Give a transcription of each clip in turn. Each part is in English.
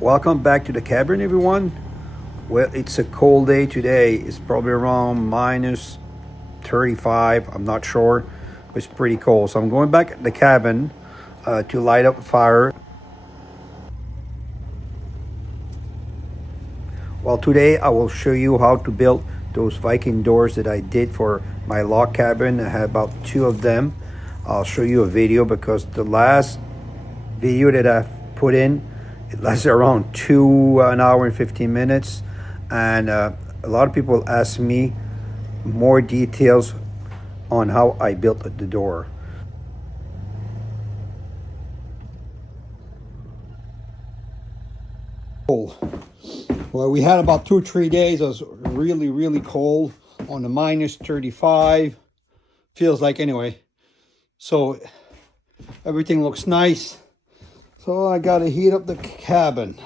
Welcome back to the cabin, everyone. Well, it's a cold day today. It's probably around minus 35. I'm not sure, but it's pretty cold. So I'm going back at the cabin to light up a fire. Well, today I will show you how to build those Viking doors that I did for my log cabin. I had about two of them. I'll show you a video because the last video that I've put in, it lasted around an hour and 15 minutes. And a lot of people ask me more details on how I built the door. Well, we had about 2 or 3 days. It was really, really cold on the minus 35. Feels like anyway. So everything looks nice. So I got to heat up the cabin.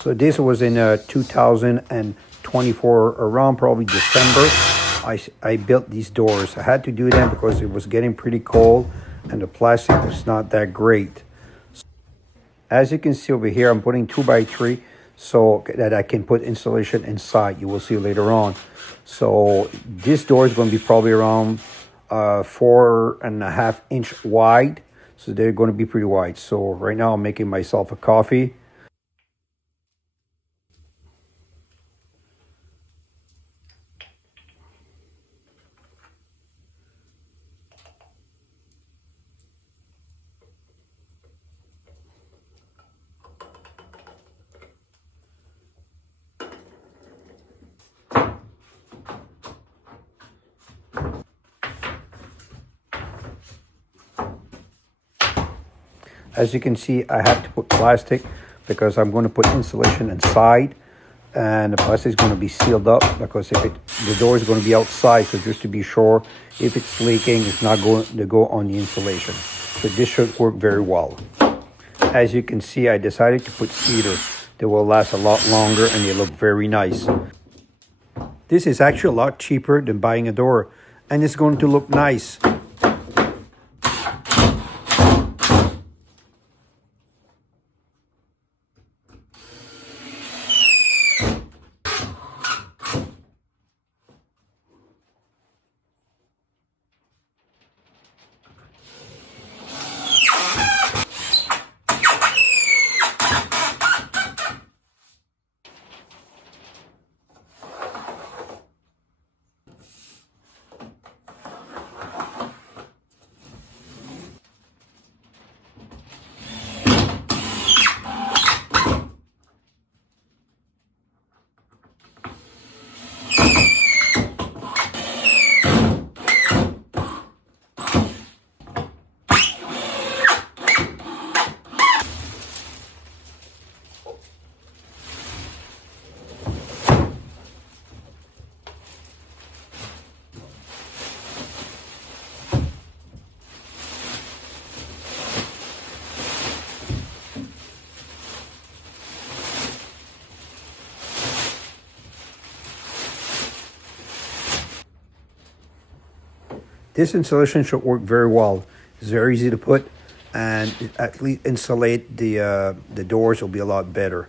So this was in 2024, around probably December. I built these doors. I had to do them because it was getting pretty cold and the plastic was not that great. As you can see over here, I'm putting 2x3 so that I can put insulation inside. You will see later on. So this door is going to be probably around 4.5 inch wide. So they're going to be pretty wide. So right now I'm making myself a coffee. As you can see, I have to put plastic because I'm going to put insulation inside, and the plastic is going to be sealed up because the door is going to be outside. So just to be sure, if it's leaking, it's not going to go on the insulation. So this should work very well. As you can see, I decided to put cedar. They will last a lot longer and they look very nice. This is actually a lot cheaper than buying a door, and it's going to look nice. This insulation should work very well. It's very easy to put, and at least insulate the doors will be a lot better.